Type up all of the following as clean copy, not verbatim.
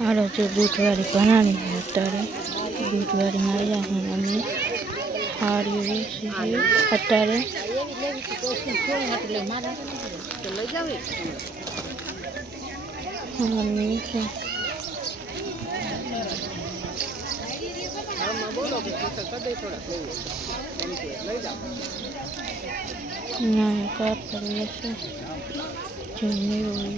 हालो जो बूटवारी बनानी है अटारे बूटवारी में आया हैं हमें हाड़ी वेची है अटारे ना कार पर वेची चुन्नी हुई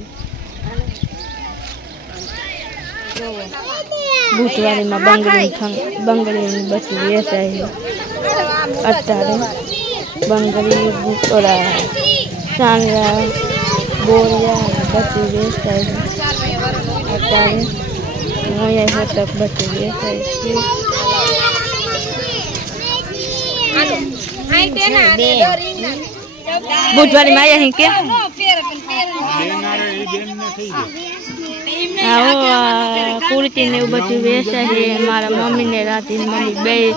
बूटवारी में बंगली बची वेचा है अटारे बंगली बूटोरा सांगा बोरिया बची वेचा है अटारे नया हटक बची वेचा है बूटवारी में आया है क्या कुर्ती ने बधु वेचा है मारा मम्मी ने राती मम्मी बे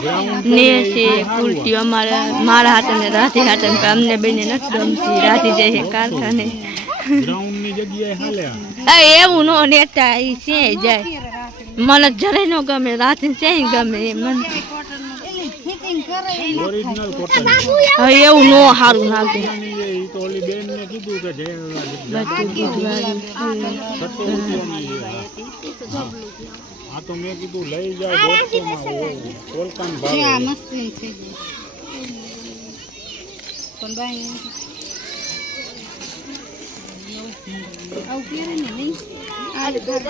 ने से कुर्ती अमारा मारा हाथ ने राती हाथ में अमने बेने न गमती राती जे है कारखाने ग्राउंड ની જગ્યાએ હાલે એવું નો નેતા ઈ છે જાય મને જરે નો ગમે રાતી છે ગમે મન ઓરિજિનલ કોટન એવું નો હારું લાગે ઈ તો ઓલી બેન ને કીધું કે જે આ તો મેં કીધું લઈ જાવ દોસ્તોમાં કોલકાન ભાવ આ મસ્તી છે કોણ ભાઈ આવ કેરે ને નહીં આ ત્યારે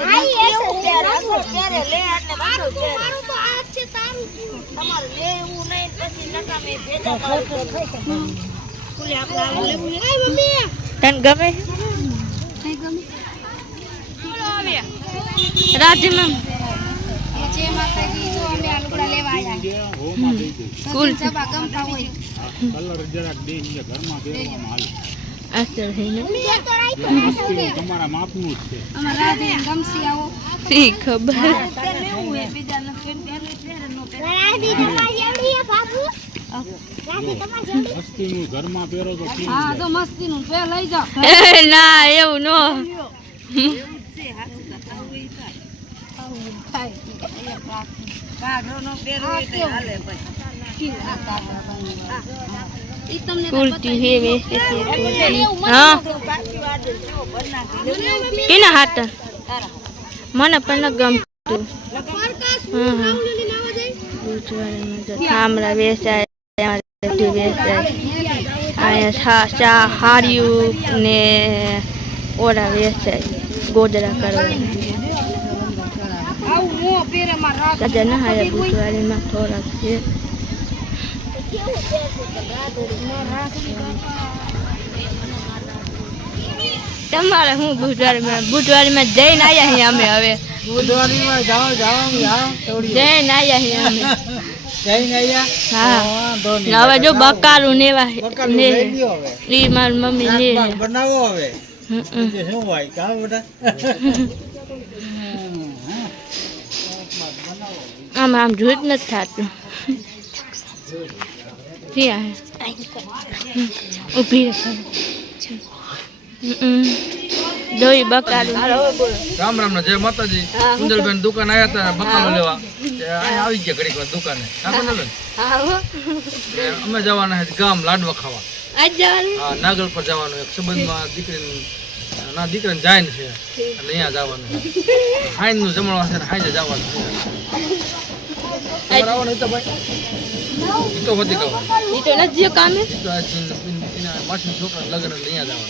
લે એટલે બારો તો આ છે તારું તમારે લેવું નહીં પછી નકા મે ભેજા ફૂલે આપલા લેવું હે આય મમ્મી તન ગમે નહીં ગમે બોલો આવે રાજે મમ જે માતાજી જો અમે આ લુગડા લેવા આયા હો માં દઈ દે કુલ સબા ગમતા હોય કલર જરાક દે ને ઘરમાં પહેરવામાં હાલે અસર હે ને તમારા માપનું જ છે અમારા રાજે ગમસી આવો સી ખબર લેવું હે બીજા ન પહેરવી ફેર નો પહેર રાજી તમારી એવડી બાબુ રાજી તમારી એવડી મસ્તીનું ઘરમાં પહેરો તો કેમ હા તો મસ્તીનું પે લઈ જાવ ના એવું નો છે હાથ કરતા હોય થાય કાઢો નો પહેરવી તો હાલે પછી આ કાઢો कुर्ती है वैसे से कुर्ती हाँ किना हाथ मन अपन गम हमरा वैसा वैसा हारियू ने ओरा वैसा गोदरा करवा सजा ना है बुटवारी में थोड़ा से તમારે હું બુધવારી માં જઈને આયા હી અમે હવે બુધવારી માં જાવ થોડી જઈને આયા હી અમે જઈને આયા હા હવે જો બકાલું નેવા ને ઈ માર મમ્મી ને બનાવો હવે શું ભાઈ કા બેટા આમ જોઈ જ નથી થાતું क्या है ऊपी दोई बकालू राम राम जय माता जी कुंजलबेन दुकान आया था बकालू लेवा અહીં આવી ગયા ઘડીક વાર દુકાને હા કુંજલબેન હા હો અમે જવાના છે ગામ લાડવા ખાવા આજ જવાનું હા નાગલ પર જવાનું એક સંબંધમાં દીકરીને જાય છે એટલે અહીંયા જવાનું હાઈન નું જમણવા છે હાઈજે જવાનું તમારે આવવાનું તો ભાઈ ઈ તો હોતી કહો ઈ તો નજીક કામ હે તો એના માસી છોકરા લગન અહીંયા જવાનું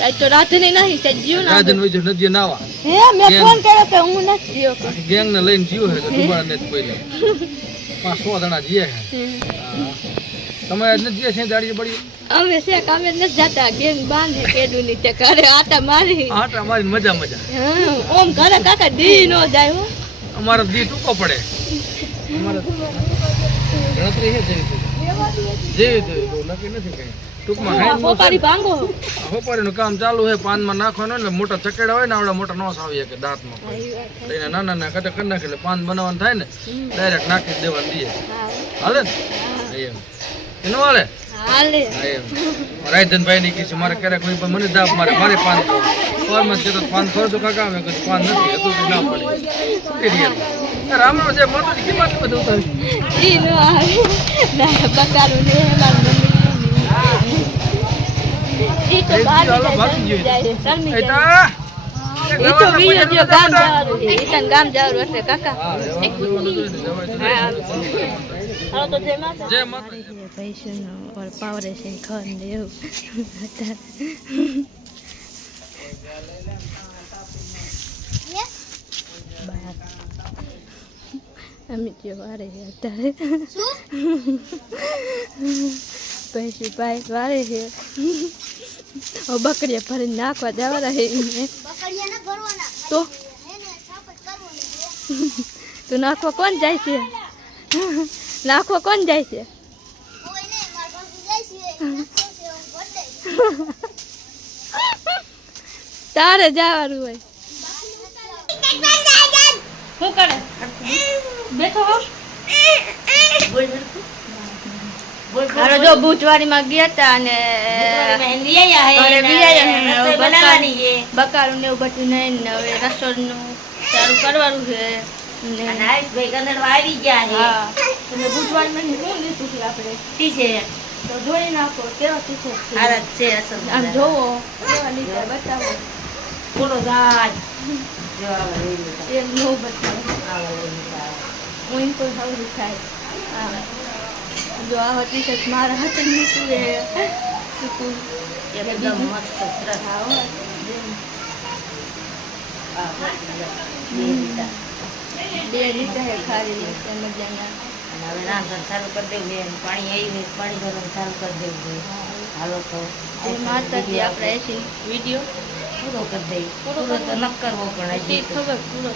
આજ તો રાતે નહીં સજ્યો ના રાતે વઈ જો નદી નાવા હે મે ફોન કર્યો તો હું નથી ગયો ગેંગ ને લઈને જીવ હે તો દુબારા ને કોઈ 500 જણા જીએ હે તમે નદી છે દાડી પડી અમે છે કામે ન જાતા ગેંગ બાંધે કેડું ની તે કરે આટા મારી મજા હા ઓમ ઘરે કાકા દી નો જાય હો અમારો દી ટૂંકો પડે અમારે ગણતરી હે જેવી તો નક્કી નથી કઈ ટૂંકમાં હોપારી ભાંગો હોપારીનું કામ ચાલુ છે પાનમાં નાખવાનું એટલે મોટા ચકેડા હોય ને આવડે મોટા નોસ આવી કે દાંતમાં એને નાના કટક કરી નાખે એટલે પાન બનાવવાનું થાય ને ડાયરેક્ટ નાખી દેવાનું દઈએ હાલે ને એમ એનું હાલે હાલે રાયધનભાઈ ની કીધું મારે ક્યારેક કોઈ પણ મને દાપ મારે પાન ફોર્મસ છે તો પાન ખોર તો કાકા મેં કીધું પાન નથી હતું તો ના પડે રામનો જે મોટો કિંમત બધું તો ઈ નો આવે ના બકાલું ને મારી મમ્મી ઈ તો બાકી જાય શરમી જાય ઈ તો બીજો જો ગામ જવાનું છે ઈ તન ગામ જવાનું એટલે કાકા એક હાલો તો જય માતા પૈસાનો ઓર પાવરે છે ખર ને એવું અમે જો વારે અત્યારે પૈસા પાય વારે છે બકરીયા ભરીને નાખવા જવાના છે તો તો નાખવા કોણ જાય છે નાખવા કોણ જાય છે તારે જવાનું હોય શું કરે બેઠો હો હાલો જો બુચવાડીમાં ગયા હતા અને બકારું ને એવું બધું નહીં ને હવે રસોડનું ચાલુ કરવાનું છે આવી ગયા તમે બુચવાડીમાં શું લીધું છે આપણે ટીચર તો જોઈ નાખો કેવા ટીચર આમ જોવો કેવા લીધા બતાવો બોલો જાજ એમ નો બતાવો હું કોઈ હવરું થાય જો આ હોતી છે મારા હાથે નીકળું છે એકદમ મસ્ત સરસ આવો બે રીતે હે ખારી રીતે મજાના અને હવે રાંધણ ચાલુ કરી દેવું છે પાણી આવી પાણી ભરવાનું ચાલુ કરી દેવું છે હાલો તો માતાજી આપણે એસી વિડીયો પૂરો કરી દઈએ પૂરો તો ન કરવો પણ હજી ખબર પૂરો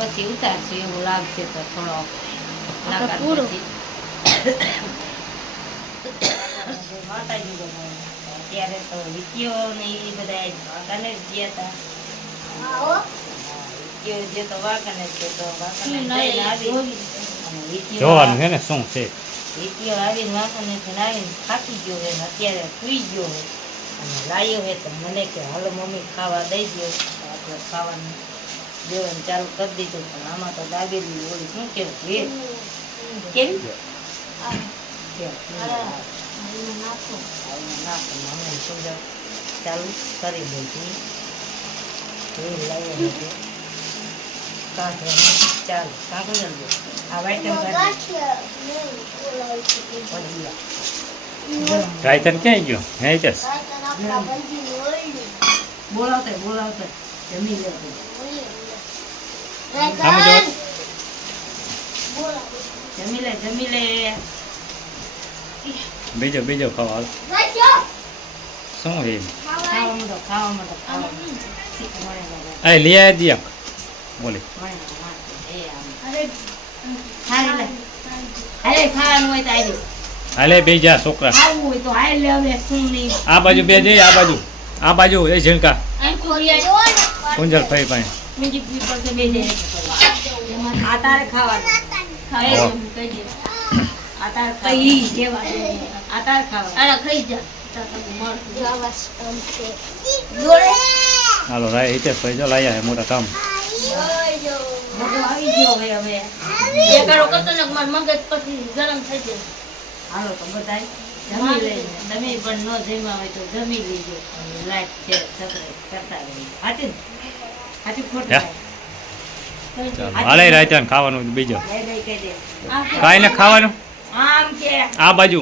પછી ઉતારશે એવું લાગશે તો થોડો પૂરો માતાજી અત્યારે તો વિકીઓ ને એ બધા વાંકાને જ ગયા હતા વિકીઓ જે તો વાંકાને છે તો વાંકાને જોવાનું છે ને શું છે વિકીઓ આવીને વાંકાને આવીને થાકી ગયો હોય ને અત્યારે સુઈ ગયો હોય અને લાવ્યો હોય તો મને કે હાલો મમ્મી ખાવા દઈ દો આપણે ખાવાનું દેવાનું ચાલુ કરી દીધું પણ આમાં તો દાબેલી ઓલી શું કેવું કેવી ચાલુ કરી દઈશું ચાલો કાંકું જલ્દી આ રાયતન ક્યાં ગયો હે જસ બોલાવતા બોલાવતા જમી લેવું જમી લે બીજો ખાવા શું હે ખાવામાં એ લઈ આવી દિયા બોલે ખાવાનું હોય તો આવી હાલે બે જા છોકરા ખાવું હોય તો હાલ લે હવે શું નહીં આ બાજુ બે જઈ આ બાજુ એ ઝીણકા કુંજલ ફઈ પાસે બીજી પર કે બે જાય આ તારે ખાવાનું ખાઈ આ તારે ખાઈ જેવા આ તારે ખાવાનું આના ખાઈ જા હાલો રાય હિતેશ ભાઈ જો લાયા હે મોટા કામ આવી ગયો હવે એ કરો કરતો ને માર મગજ પછી ગરમ થઈ જાય હાલો તો બધાય જમી લઈને તમે પણ ન જમ્યા હોય તો જમી લેજો લાઈટ છે સબસ્ક્રાઇબ કરતા રહેજો હાચી ખોટું ચાલો હાલે રાયતન ખાવાનું બીજો લઈ કહી દે કાઈ ને ખાવાનું આમ કે આ બાજુ